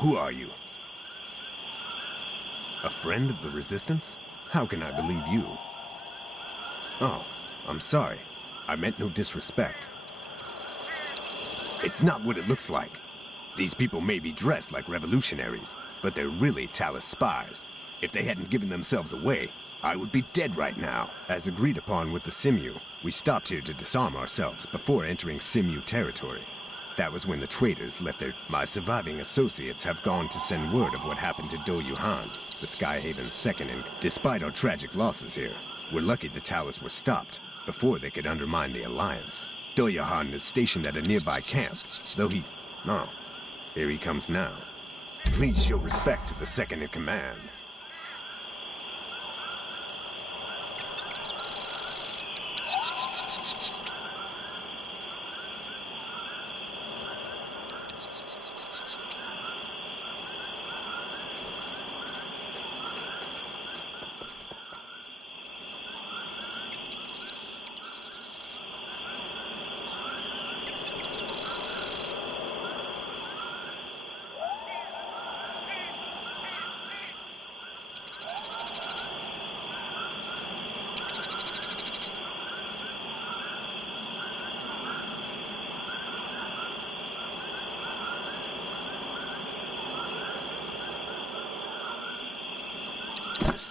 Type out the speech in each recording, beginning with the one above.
Who are you? A friend of the Resistance? How can I believe you? Oh, I'm sorry. I meant no disrespect. It's not what it looks like. These people may be dressed like revolutionaries, but they're really Talus spies. If they hadn't given themselves away, I would be dead right now. As agreed upon with the Simyu, we stopped here to disarm ourselves before entering Simyu territory. That was when the traitors left their... My surviving associates have gone to send word of what happened to Doyuhan, the Skyhaven's second, and despite our tragic losses here, we're lucky the Talus were stopped before they could undermine the Alliance. Doyuhan is stationed at a nearby camp, though he... Oh, here he comes now. Please show respect to the second in command.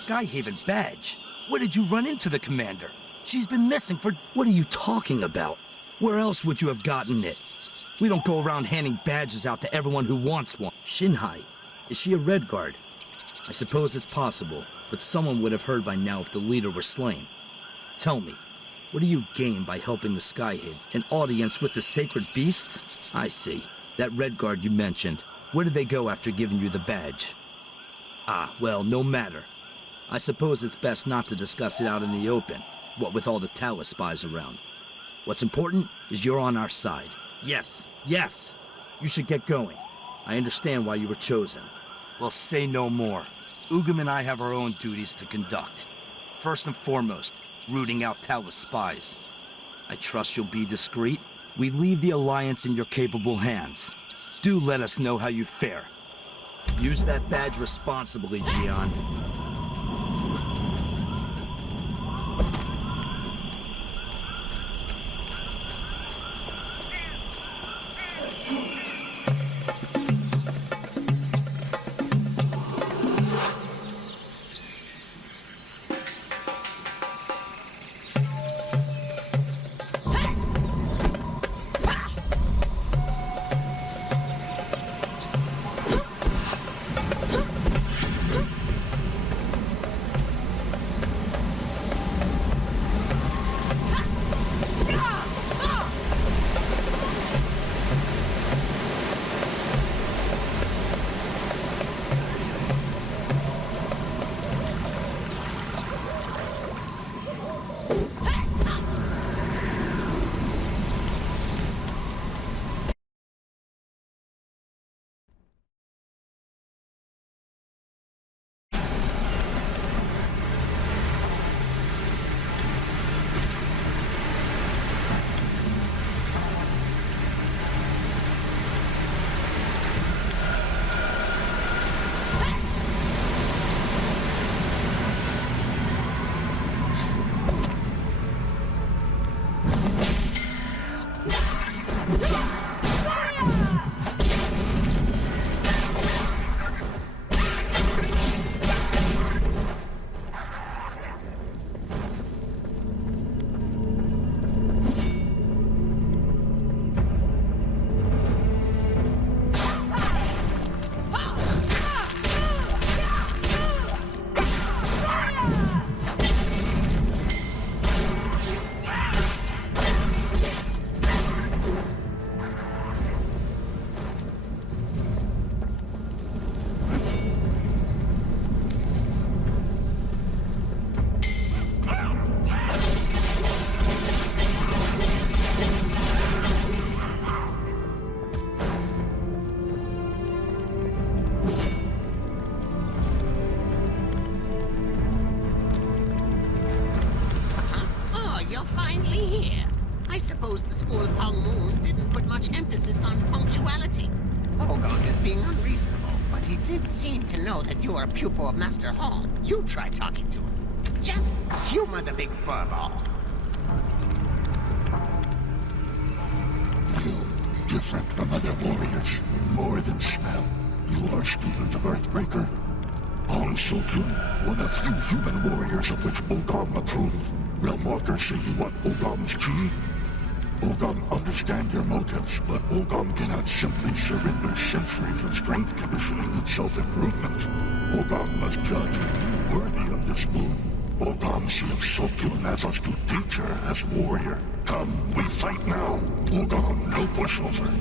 Skyhaven badge? Where did you run into the commander? She's been missing for... What are you talking about? Where else would you have gotten it? We don't go around handing badges out to everyone who wants one. Shinhai, is she a Red Guard? I suppose it's possible, but someone would have heard by now if the leader were slain. Tell me, what do you gain by helping the Skyhaven? An audience with the sacred beasts? I see. That Red Guard you mentioned, where did they go after giving you the badge? Ah, well, no matter. I suppose it's best not to discuss it out in the open, what with all the Talus spies around. What's important is you're on our side. Yes, yes! You should get going. I understand why you were chosen. Well, say no more. Ugam and I have our own duties to conduct. First and foremost, rooting out Talus spies. I trust you'll be discreet. We leave the Alliance in your capable hands. Do let us know how you fare. Use that badge responsibly, Jian. suppose the school of Hong Moon didn't put much emphasis on punctuality. Ogong is being unreasonable. But he did seem to know that you are a pupil of Master Hong. You try talking to him. Just humor the big furball. You, different from other warriors, more than smell. You are a student of Earthbreaker. Hong So-kyun, one of few human warriors of which Ogong approve. Realmwalkers say you want Ogong's key. Ogong understand your motives, but Ogong cannot simply surrender centuries of strength conditioning and self-improvement. Ogong must judge you worthy of this boon. Ogong sees So-kyun as a astute teacher, as warrior. Come, we fight now. Ogong, no pushover.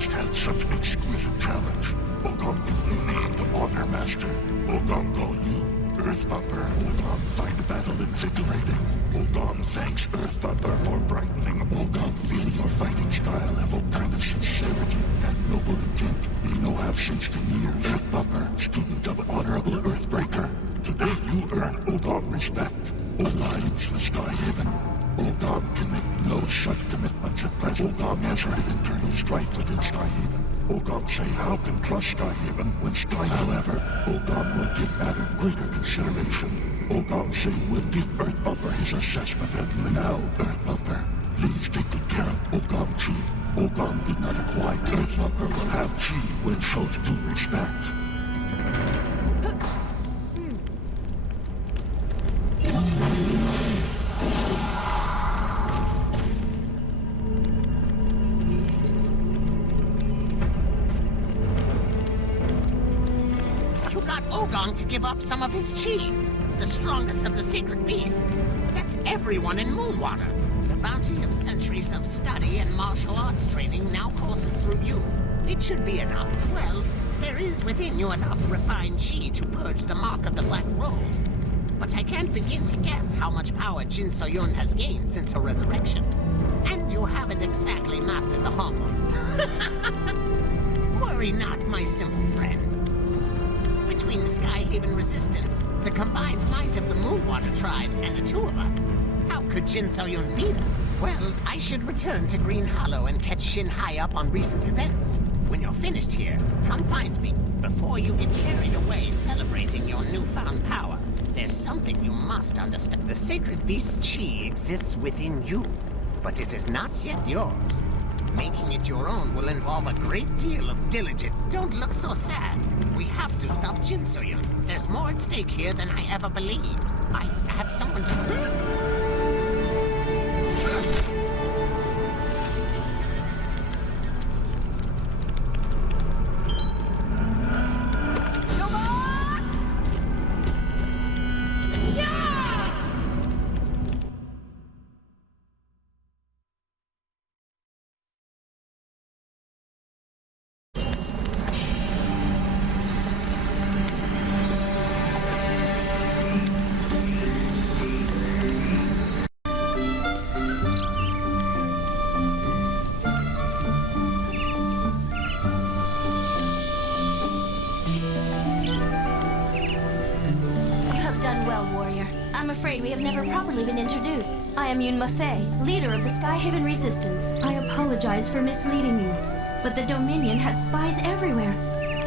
Had such exquisite challenge. Ogong only named Honor Master. Ogong call you Earthbumper. Ogong find battle invigorating. Ogong thanks Earthbumper for brightening. Ogong feel your fighting style have all kind of sincerity and noble intent we know have since the years. Earthbumper, student of honorable Earthbreaker. Today you earn Ogong respect. Alliance with Skyhaven. Ogong can make no such commitments at present. Ogong has heard of internal strife within Skyhaven. Ogong say how can trust Skyhaven when however, Ogong will give matter greater consideration. Ogong say will give Earthbumper his assessment of now. Earthbumper, please take good care of Ogong Chi. Ogong did not acquire. Earthbumper will have Chi when shows due respect. Ogong to give up some of his chi, the strongest of the sacred beasts. That's everyone in Moonwater. The bounty of centuries of study and martial arts training now courses through you. It should be enough. Well, there is within you enough refined chi to purge the mark of the Black Rose. But I can't begin to guess how much power Jin So-yun has gained since her resurrection. And you haven't exactly mastered the hormone. Worry not, my simple friend. Between the Skyhaven Resistance, the combined might of the Moonwater tribes, and the two of us, how could Jin So-yun beat us? Well, I should return to Green Hollow and catch Shin Hai up on recent events. When you're finished here, come find me. Before you get carried away celebrating your newfound power, there's something you must understand. The sacred beast's chi exists within you, but it is not yet yours. Making it your own will involve a great deal of diligence. Don't look so sad. We have to stop Jin So-yun. There's more at stake here than I ever believed. I have someone to... I'm afraid we have never properly been introduced. I am Yumma, leader of the Skyhaven Resistance. I apologize for misleading you, but the Dominion has spies everywhere.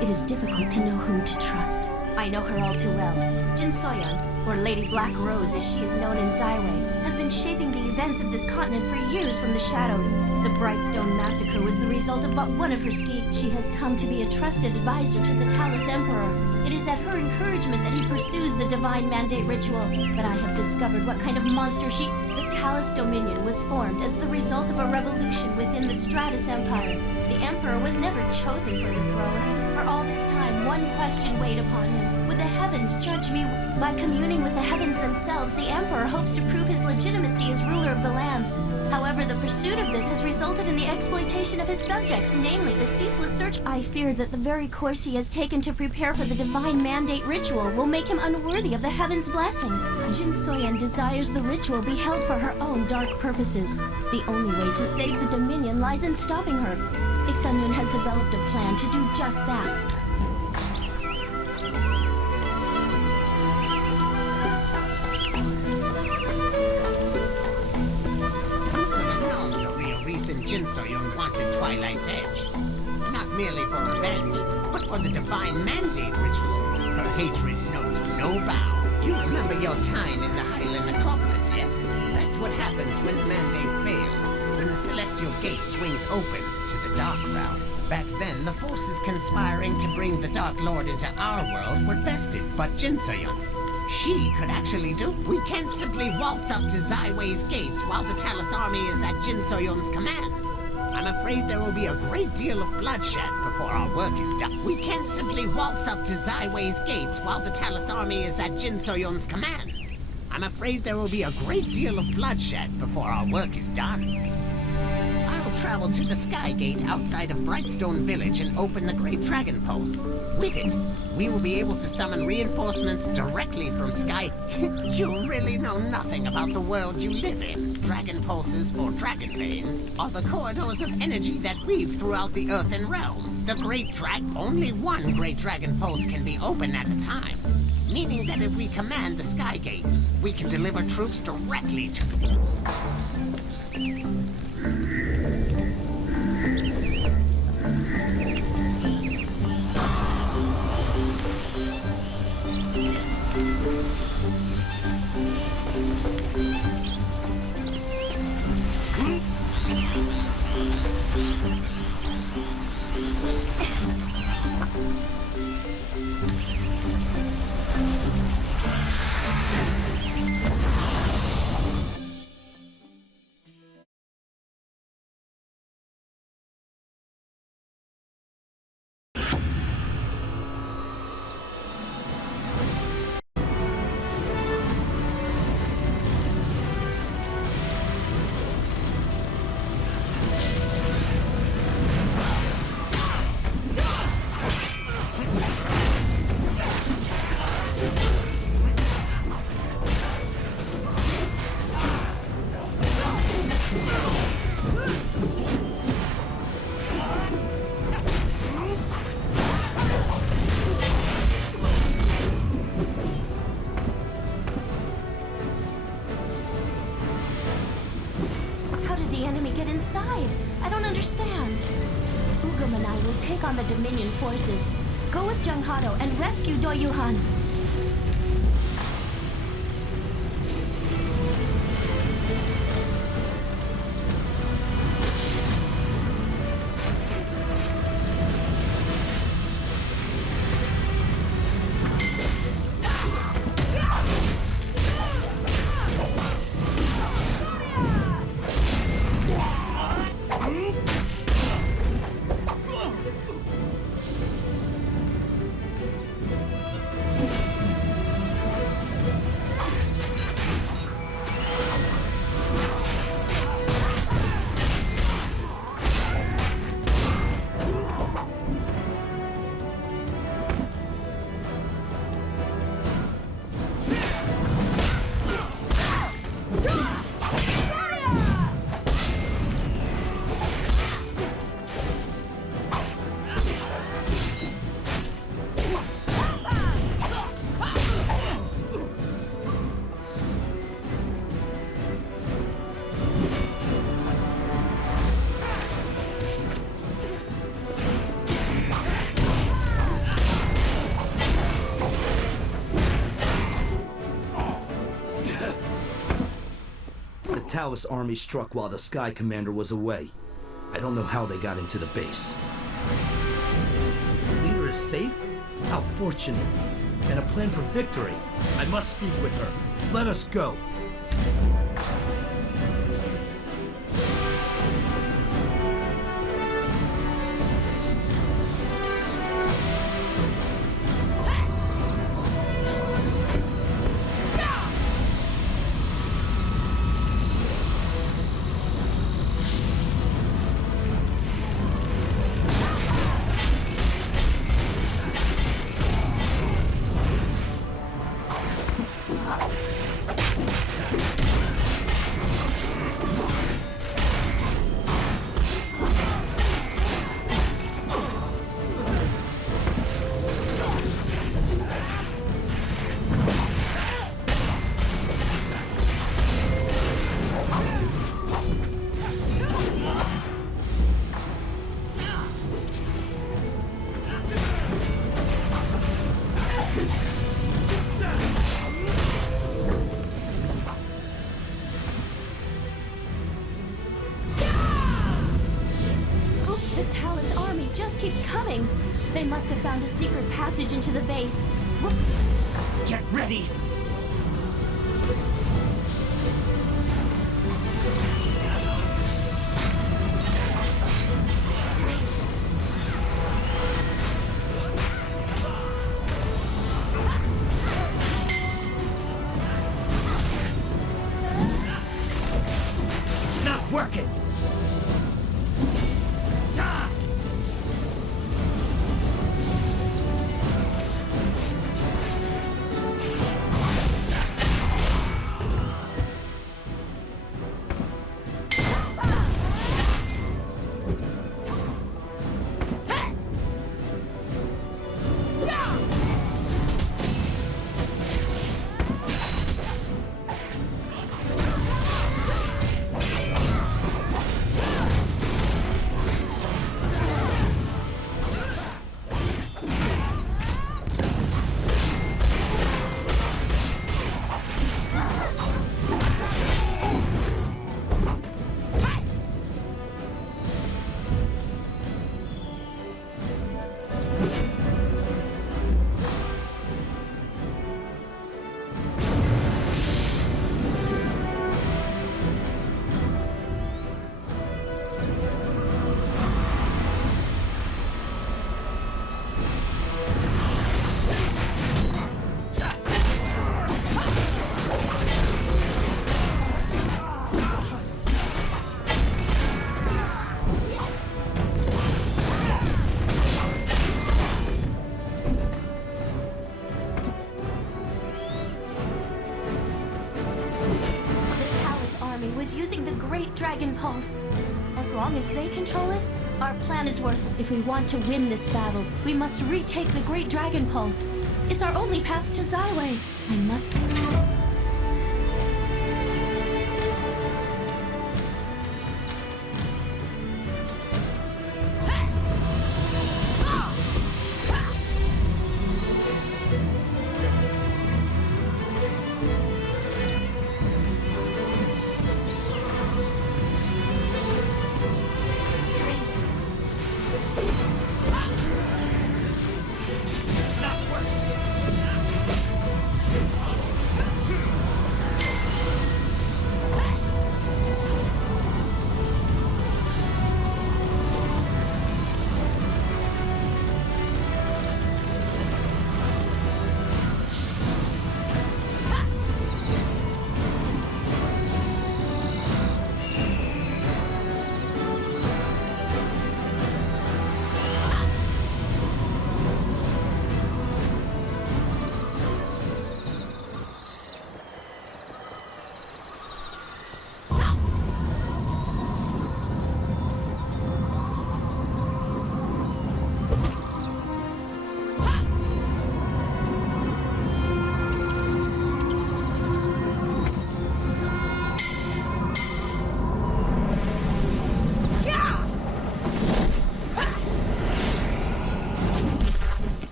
It is difficult to know whom to trust. I know her all too well. Jin So-yun, or Lady Black Rose as she is known in Zyway, has been shaping the events of this continent for years from the shadows. The Brightstone Massacre was the result of but one of her schemes. She has come to be a trusted advisor to the Talus Emperor. It is at her encouragement that he pursues the Divine Mandate ritual. But I have discovered what kind of monster she... The Talus Dominion was formed as the result of a revolution within the Stratus Empire. The Emperor was never chosen for the throne. After all this time, one question weighed upon him. Would the heavens judge me? By communing with the heavens themselves, the Emperor hopes to prove his legitimacy as ruler of the lands. However, the pursuit of this has resulted in the exploitation of his subjects, namely the ceaseless search. I fear that the very course he has taken to prepare for the divine mandate ritual will make him unworthy of the heavens' blessing. Jin Soyan desires the ritual be held for her own dark purposes. The only way to save the Dominion lies in stopping her. Ixanyun has developed a plan to do just that. Jin Soyun wanted Twilight's Edge. Not merely for revenge, but for the divine mandate ritual. Her hatred knows no bound. You remember your time in the Highland Necropolis, yes? That's what happens when mandate fails. When the Celestial Gate swings open to the Dark Realm. Back then, the forces conspiring to bring the Dark Lord into our world were bested, but Jin Soyun, she could actually do. We can't simply waltz up to Zaiwei's gates while the Talus army is at Jin Soyun's command. I'm afraid there will be a great deal of bloodshed before our work is done. We can't simply waltz up to Zaiwei's gates while the Talus army is at Jin Soyun's command. I'm afraid there will be a great deal of bloodshed before our work is done. I'll travel to the Sky Gate outside of Brightstone Village and open the Great Dragon Pulse. With it, we will be able to summon reinforcements directly from Sky. You really know nothing about the world you live in. Dragon Pulses, or Dragon Veins, are the corridors of energy that weave throughout the Earthen Realm. Only one Great Dragon Pulse can be open at a time. Meaning that if we command the Sky Gate, we can deliver troops directly to... On the Dominion forces. Go with Junghado and rescue Doyuhan. Talus army struck while the Sky Commander was away. I don't know how they got into the base. The leader is safe? How fortunate. And a plan for victory. I must speak with her. Let us go. keeps coming. They must have found a secret passage into the base. Whoop. Get ready! It's not working! Using the Great Dragon Pulse. As long as they control it, our plan is worth it. If we want to win this battle, we must retake the Great Dragon Pulse. It's our only path to Zyway. I must...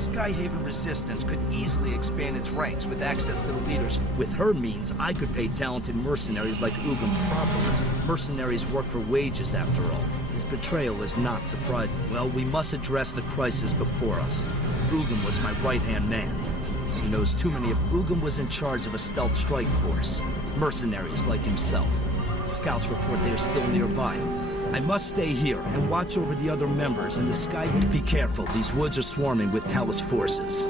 Skyhaven Resistance could easily expand its ranks with access to the leaders. With her means, I could pay talented mercenaries like Ogong properly. Mercenaries work for wages, after all. His betrayal is not surprising. Well, we must address the crisis before us. Ogong was my right-hand man. He knows too many of... Ogong was in charge of a stealth strike force. Mercenaries like himself. Scouts report they are still nearby. I must stay here and watch over the other members in the sky. Be careful, these woods are swarming with Taoist forces.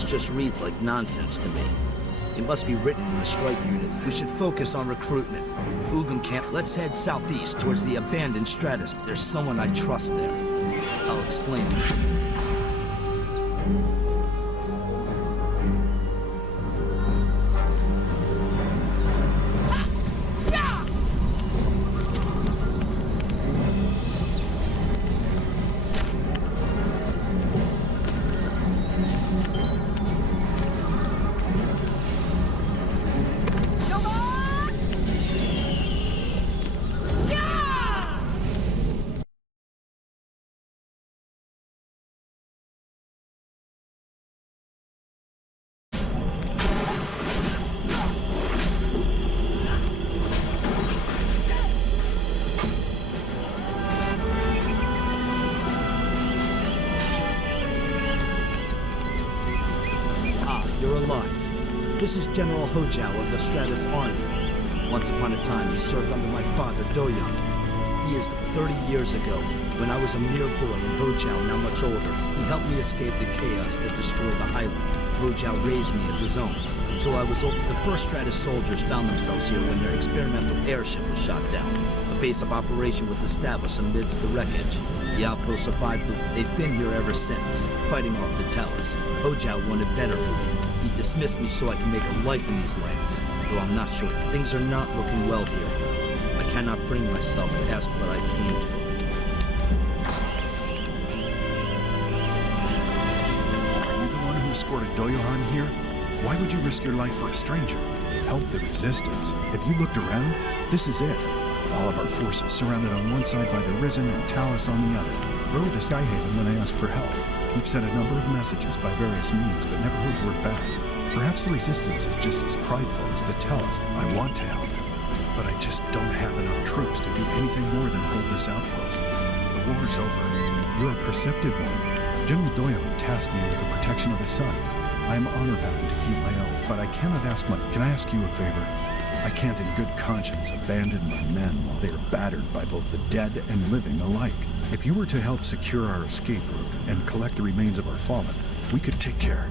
this just reads like nonsense to me. It must be written in the strike units. We should focus on recruitment. Ugum camp, let's head southeast towards the abandoned Stratus. There's someone I trust there. I'll explain. You're alive. This is General Hojao of the Stratus Army. Once upon a time, he served under my father, Doyuhan. He is 30 years ago, when I was a mere boy and Hojao, now much older, he helped me escape the chaos that destroyed the highland. Hojao raised me as his own. Until I was old, the first Stratus soldiers found themselves here when their experimental airship was shot down. A base of operation was established amidst the wreckage. The outpost survived. They've been here ever since, fighting off the Talus. Hojao wanted better for me. He dismissed me so I can make a life in these lands, though I'm not sure. Things are not looking well here. I cannot bring myself to ask what I came to. Are you the one who escorted Doyuhan here? Why would you risk your life for a stranger? Help the resistance. Have you looked around? This is it. All of our forces surrounded on one side by the Risen and Talus on the other. Where were the Skyhaven when I asked for help? We've sent a number of messages by various means, but never heard word back. Perhaps the Resistance is just as prideful as the Talus. I want to help them, but I just don't have enough troops to do anything more than hold this outpost. The war's over. You're a perceptive one. General Doyuhan tasked me with the protection of his son. I am honor-bound to keep my oath, but I cannot ask my... Can I ask you a favor? I can't in good conscience abandon my men while they are battered by both the dead and living alike. If you were to help secure our escape route and collect the remains of our fallen, we could take care.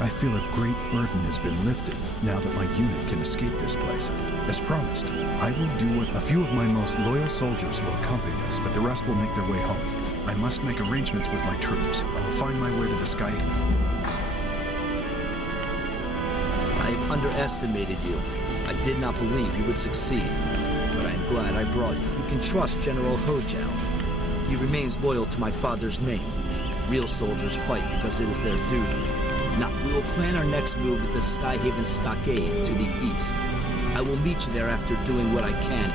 I feel a great burden has been lifted now that my unit can escape this place. As promised, I will do what a few of my most loyal soldiers will accompany us, but the rest will make their way home. I must make arrangements with my troops. I will find my way to the sky. I have underestimated you. I did not believe you would succeed. But I am glad I brought you. You can trust General Hojao. He remains loyal to my father's name. Real soldiers fight because it is their duty. Now, we will plan our next move at the Skyhaven Stockade to the east. I will meet you there after doing what I can.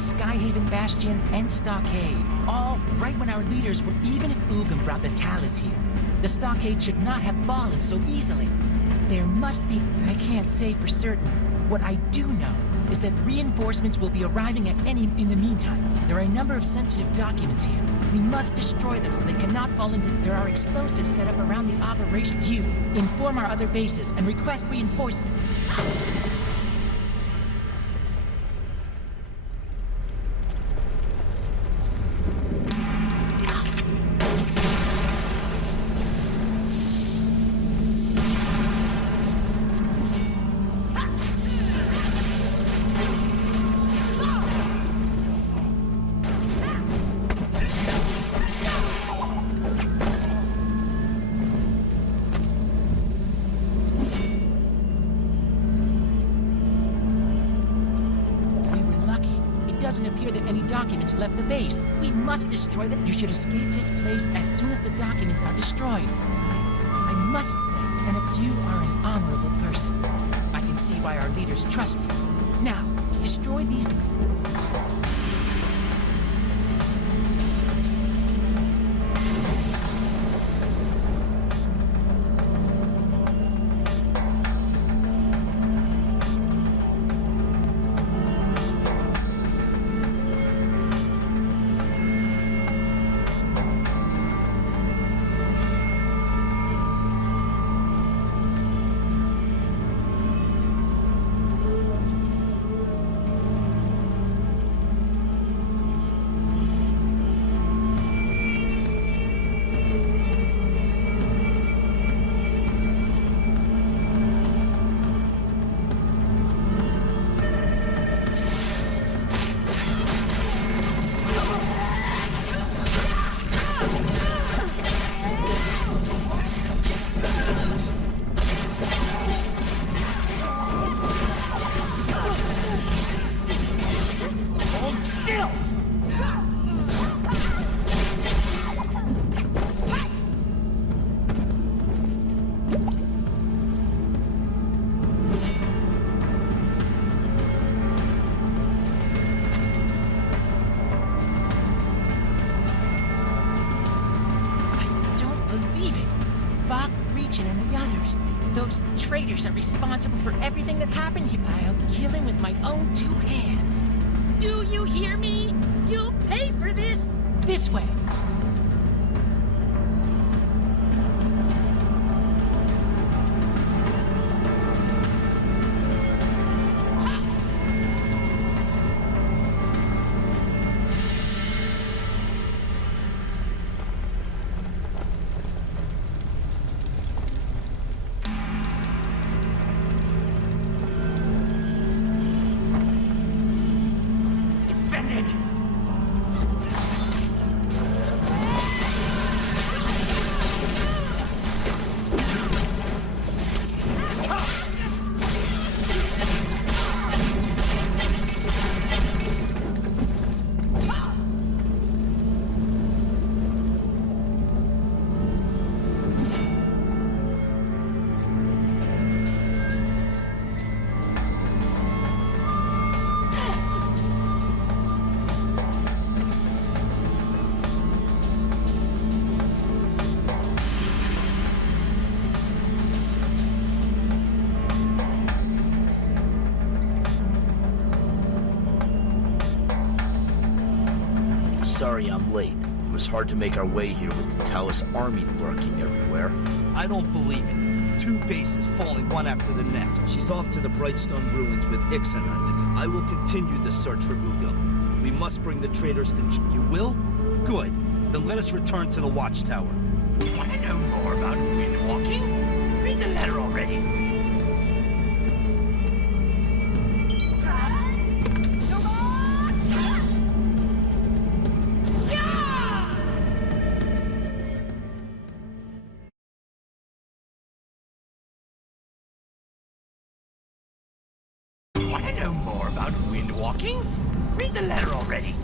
Skyhaven Bastion and Stockade, all right when our leaders were. Even if Ogong brought the Talus here, the Stockade should not have fallen so easily. There must be. I can't say for certain. What I do know is that reinforcements will be arriving at any. In the meantime, there are a number of sensitive documents here. We must destroy them so they cannot fall into. There are explosives set up around the operation. You inform our other bases and request reinforcements. Doesn't appear that any documents left the base. We must destroy them. You should escape this place as soon as the documents are destroyed. I must stay, and if you are an honorable person, I can see why our leaders trust you. Now, Destroy these... Those traitors are responsible for everything that happened here. I'll kill him with my own 2 hands. Do you hear me? You'll pay for this! This way! Sorry I'm late. It was hard to make our way here with the Talus army lurking everywhere. I don't believe it. 2 bases falling one after the next. She's off to the Brightstone ruins with Ixanan. I will continue the search for Ogong. We must bring the traitors to... You will? Good. Then let us return to the watchtower. Want to know more about windwalking? Read the letter already. Want to know more about windwalking? Read the letter already.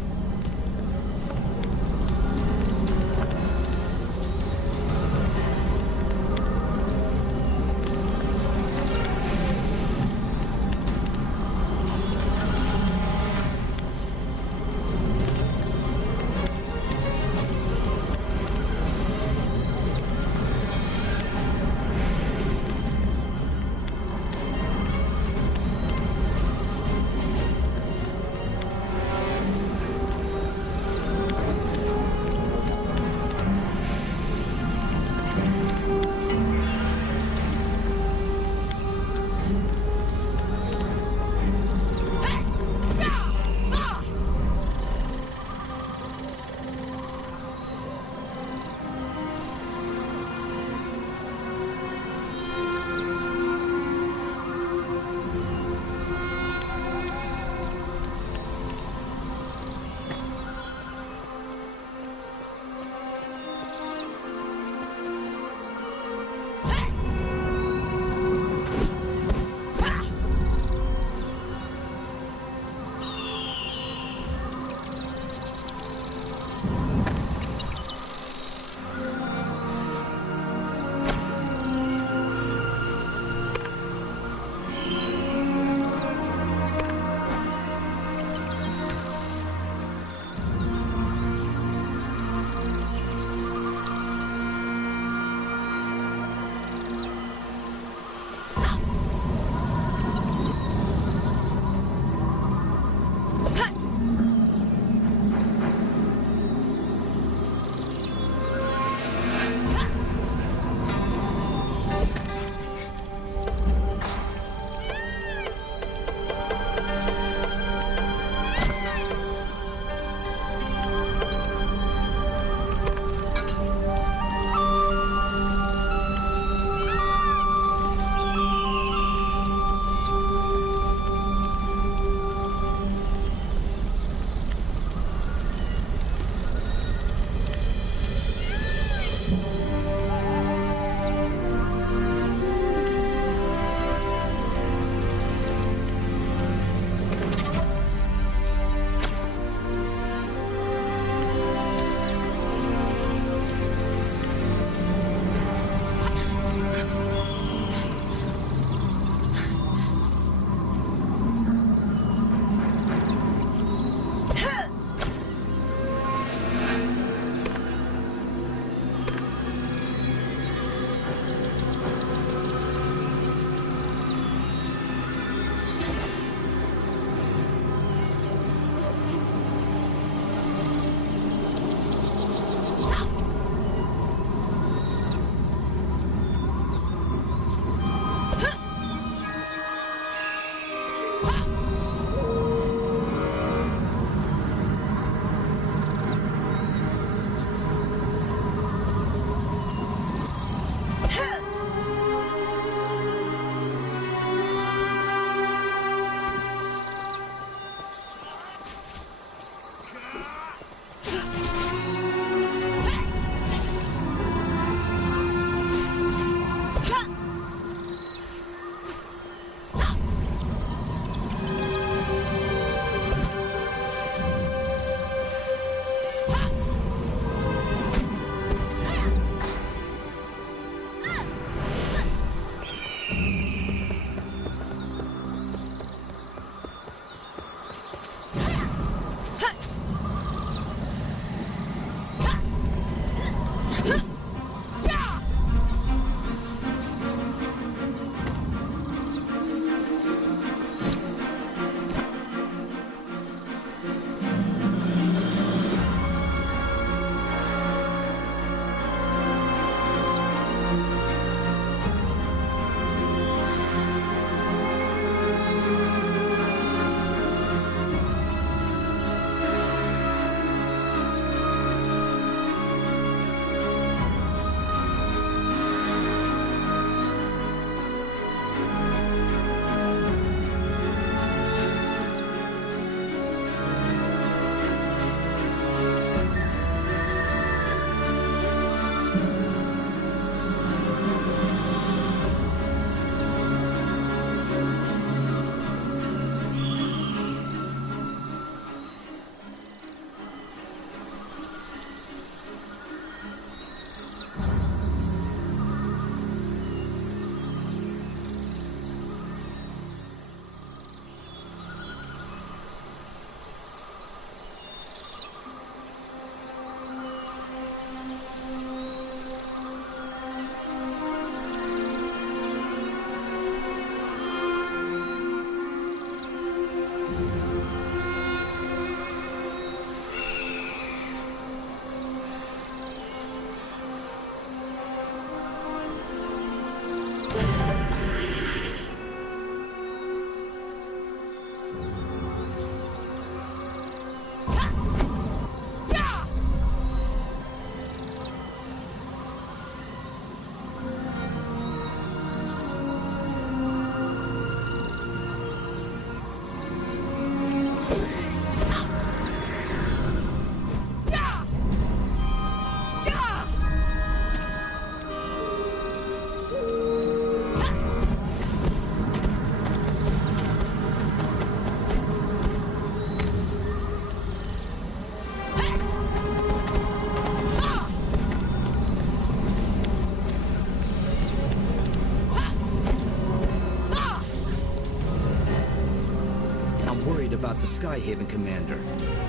About the Skyhaven commander.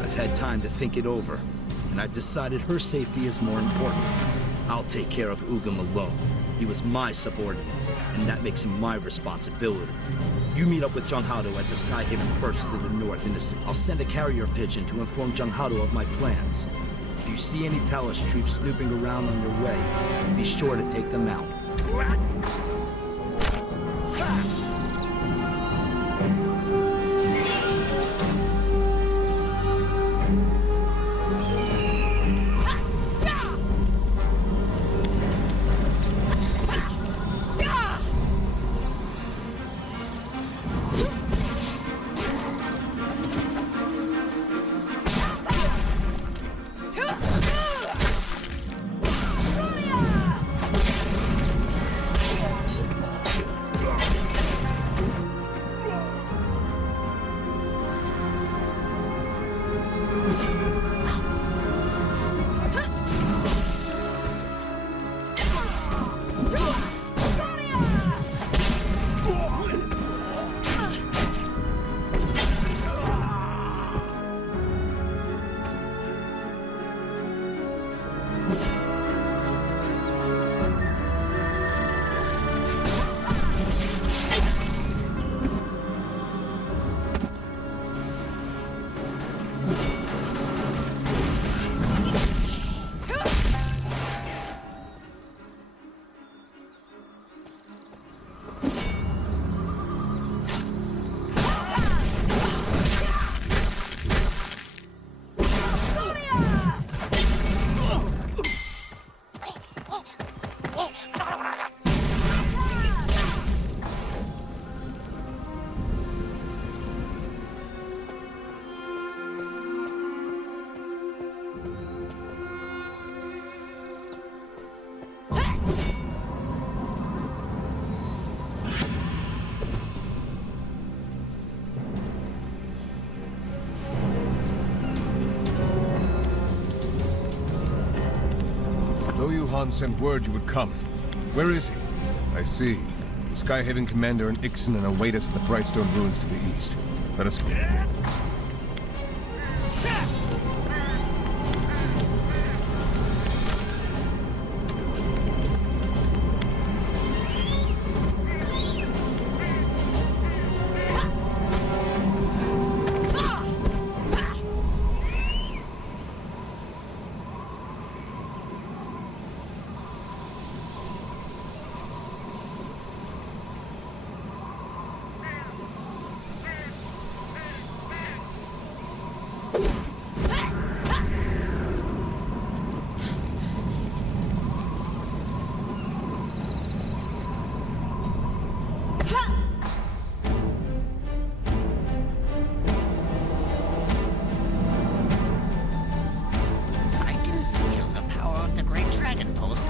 I've had time to think it over, and I've decided her safety is more important. I'll take care of Ogong alone. He was my subordinate, and that makes him my responsibility. You meet up with Junghado at the Skyhaven First to the north, and I'll send a carrier pigeon to inform Junghado of my plans. If you see any Talos troops snooping around on your way, be sure to take them out. Doyuhan sent word you would come. Where is he? I see. Skyhaven Commander and Ixen await us at the Brightstone Ruins to the east. Let us go.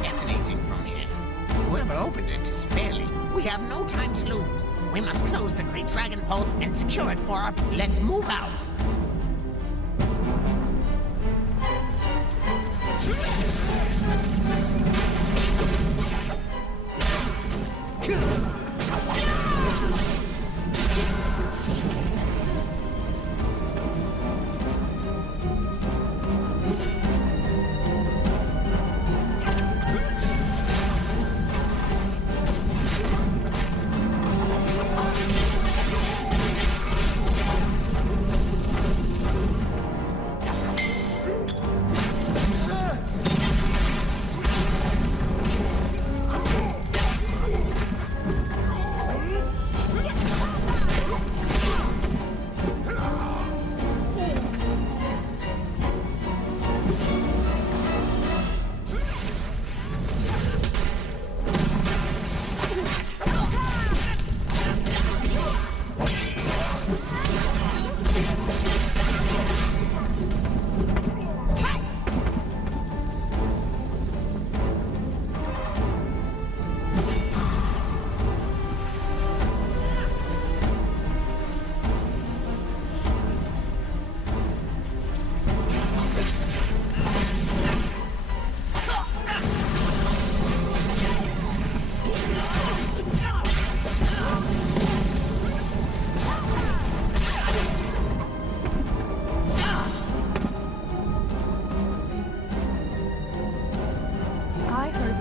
Emanating from here. Whoever opened it is fairly... We have no time to lose. We must close the Great Dragon Pulse and secure it for our... Let's move out.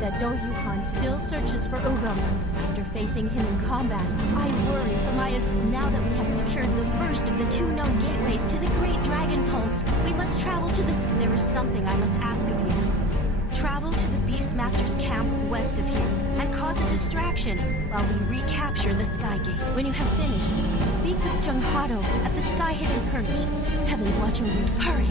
that Doyuhan still searches for Ogong. After facing him in combat, I worry for Maya's. Now that we have secured the first of the 2 known gateways to the Great Dragon Pulse, we must travel to the... There is something I must ask of you. Travel to the Beastmaster's camp west of here, and cause a distraction while we recapture the Sky Gate. When you have finished, speak with Junghado at the Skyhaven Perch. Heavens watch over you. Hurry!